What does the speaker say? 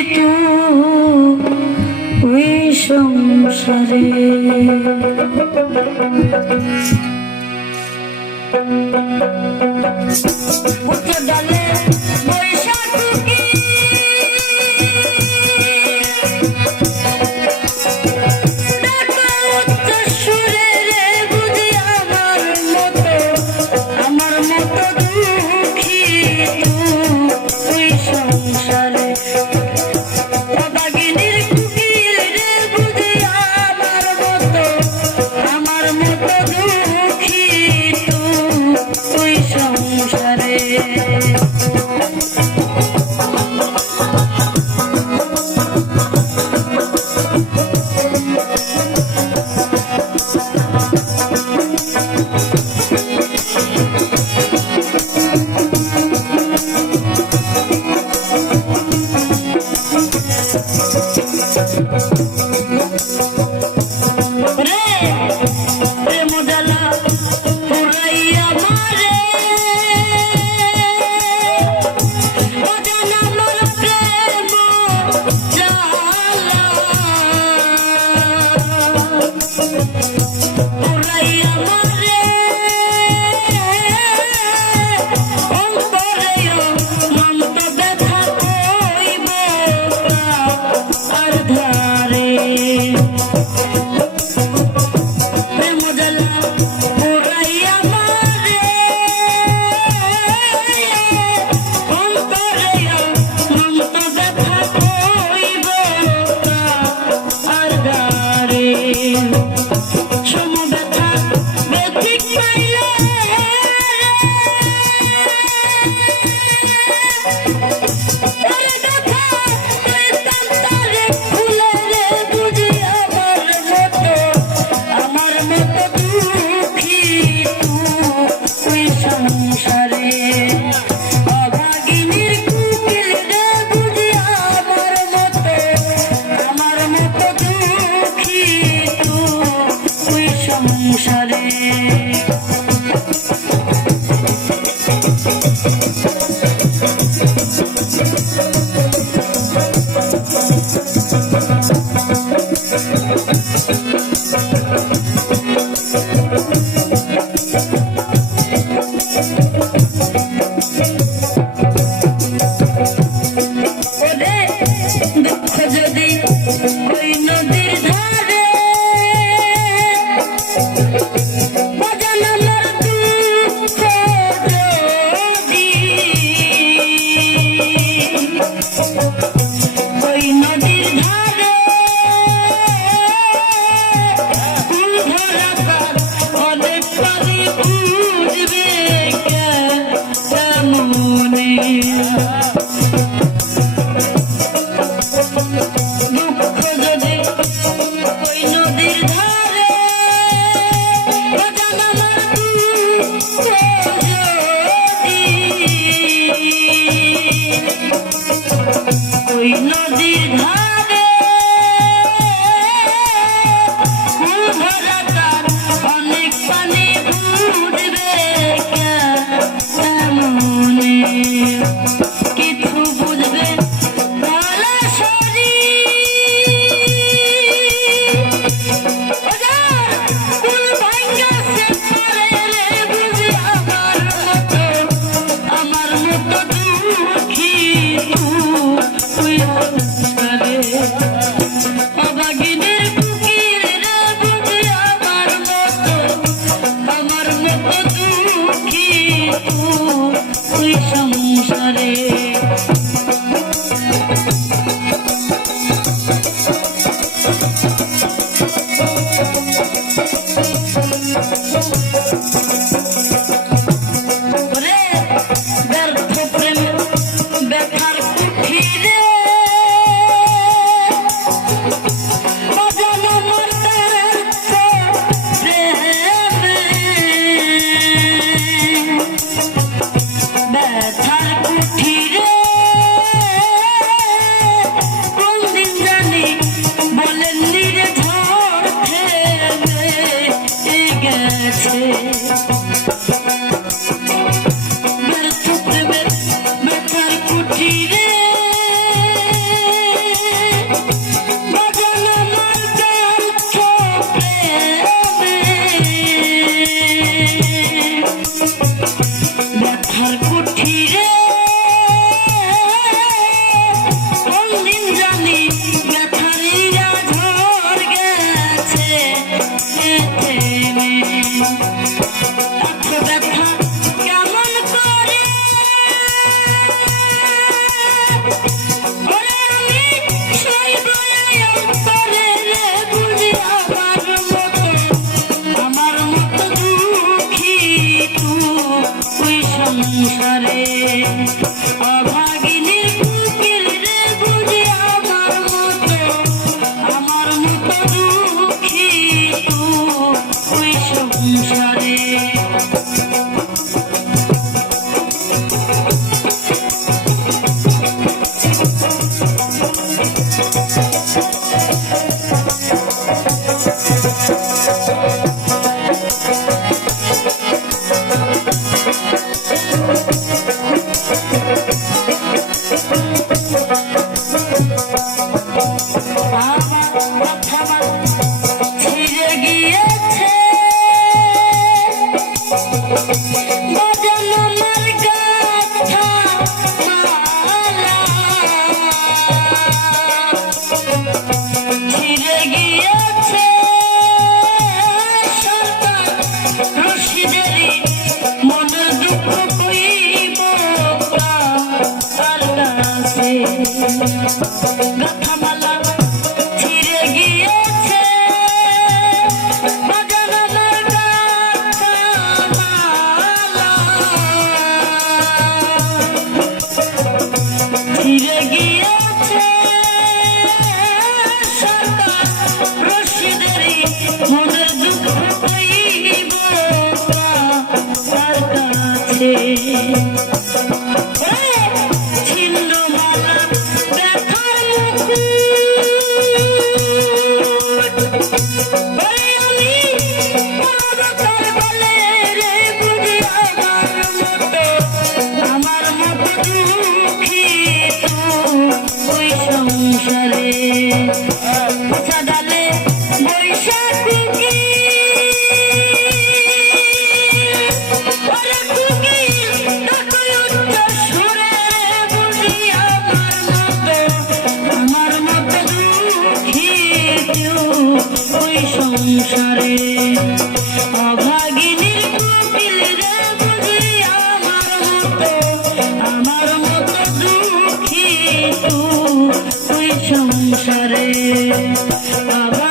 হেতু সংসারে। ডালে Alright, দুঃখ যদি দুঃখী তুই সংসারে। She আমার সংসারে